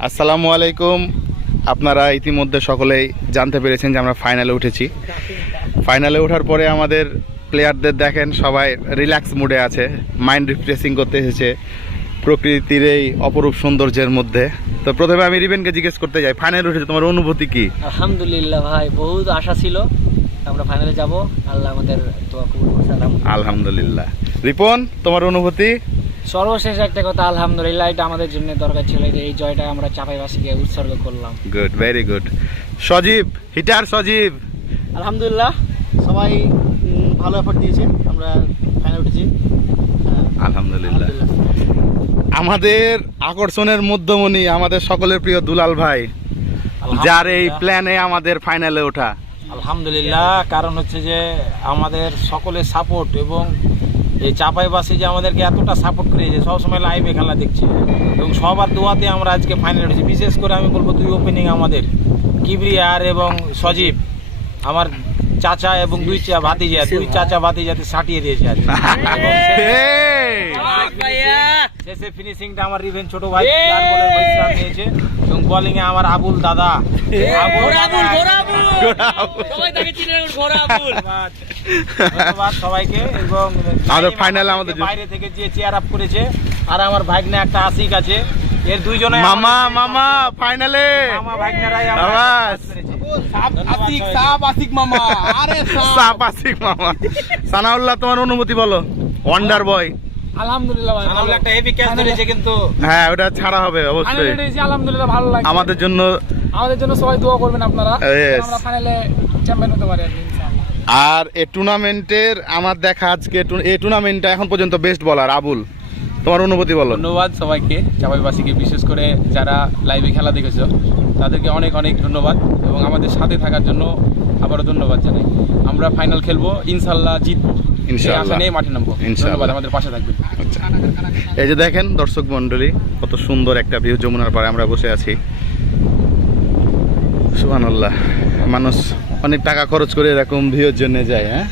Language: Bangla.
আসসালামু আলাইকুম। আপনারা ইতিমধ্যে সকলেই জানতে পেরেছেন যে আমরা ফাইনালে উঠেছি। ফাইনালে ওঠার পরে আমাদের প্লেয়ারদের দেখেন সবাই রিল্যাক্স মুডে আছে, মাইন্ড রিফ্রেশিং করতে এসেছে প্রকৃতির এই অপরূপ সৌন্দর্যের মধ্যে। তো প্রথমে আমি রিবেনকে জিজ্ঞেস করতে যাই, ফাইনালে উঠেছে তোমার অনুভূতি কি? আলহামদুলিল্লাহ ভাই, বহুত আশা ছিল আমরা ফাইনালে যাব, আল্লাহ আমাদের দোয়া কবুল করছে। আলহামদুলিল্লাহ। রিপন, তোমার অনুভূতি? সর্বশেষ একটা কথা, আলহামদুলিল্লাহ, এটা আমাদের জন্য দরকার ছিল, যে এই জয়টা আমরা চাঁপাইবাসীকে উৎসর্গ করলাম। Good, very good. Sajib, hitter Sajib. আলহামদুলিল্লাহ, সবাই ভালো এফোর্ট দিয়েছে, আমরা ফাইনাল উঠেছি। আলহামদুলিল্লাহ। আমাদের আকর্ষণের মধ্যমণি, আমাদের সকলের প্রিয় দুলাল ভাই, যার এই প্ল্যানে আমাদের ফাইনালে ওঠা। আলহামদুলিল্লাহ, কারণ হচ্ছে যে আমাদের সকলের সাপোর্ট এবং এই চাঁপাইবাসী যে আমাদেরকে এতটা সাপোর্ট করেছে, সবসময় লাইভে খেলা দেখছে এবং সবার দোয়াতে আমরা আজকে ফাইনাল উঠেছি। বিশেষ করে আমি বলবো দুই ওপেনিং আমাদের কিবরিয়ার এবং সজীব, আমার চাচা এবং দুই চাচা ভাতিজাতে সাটিয়ে দিয়েছে আজকে। শেষে ফিনিশিংটা আমার রিভেন ছোট ভাই নিয়েছে এবং বোলিং এ আমার আবুল দাদা, ধন্যবাদ সবাইকে। এবং আমাদের ফাইনালে আমাদের বাইরে থেকে যে চেয়ার আপ করেছে, আর আমার ভাগ্নে একটা আশিক আছে, এর দুইজনে মামা মামা ফাইনালে মামা ভাগ্নেরাই সানাউল্লাহ, তোমার অনুভূতি বলো? ওয়ান্ডার বয়। আলহামদুলিল্লাহ ভাই, একটা হেভি ক্যাচ ধরেছে, কিন্তু হ্যাঁ, ওটা ছাড়া হবে অবশ্যই। আলহামদুলিল্লাহ, ভালো লাগে আমাদের জন্য সবাই দোয়া করবেন আপনারা, Yes. আমরা ফাইনালে চ্যাম্পিয়ন হতে পারি ইনশাআল্লাহ। আর এই টুর্নামেন্টের আমার দেখা আজকে এই টুর্নামেন্টটা এখন পর্যন্ত বেস্ট বলার আবুল, তোমার অনুভূতি বলো? ধন্যবাদ সবাইকে, চাঁপাইবাসীকে, বিশেষ করে যারা লাইভে খেলা দেখেছো তাদেরকে অনেক অনেক ধন্যবাদ এবং আমাদের সাথে থাকার জন্য আবারও ধন্যবাদ জানাই। আমরা ফাইনাল খেলবো, ইনশাল্লাহ জিতবো, ইনশাআল্লাহ নেই মাঠে নামবো। ধন্যবাদ, আমাদের পাশে থাকবেন। এই যে দেখেন দর্শক মন্ডলী, কত সুন্দর একটা ভিউ, যমুনার পাড়ে আমরা বসে আছি। সুবহানাল্লাহ, মানুষ অনেক টাকা খরচ করে এরকম ভিউর জন্য যায়। হ্যাঁ,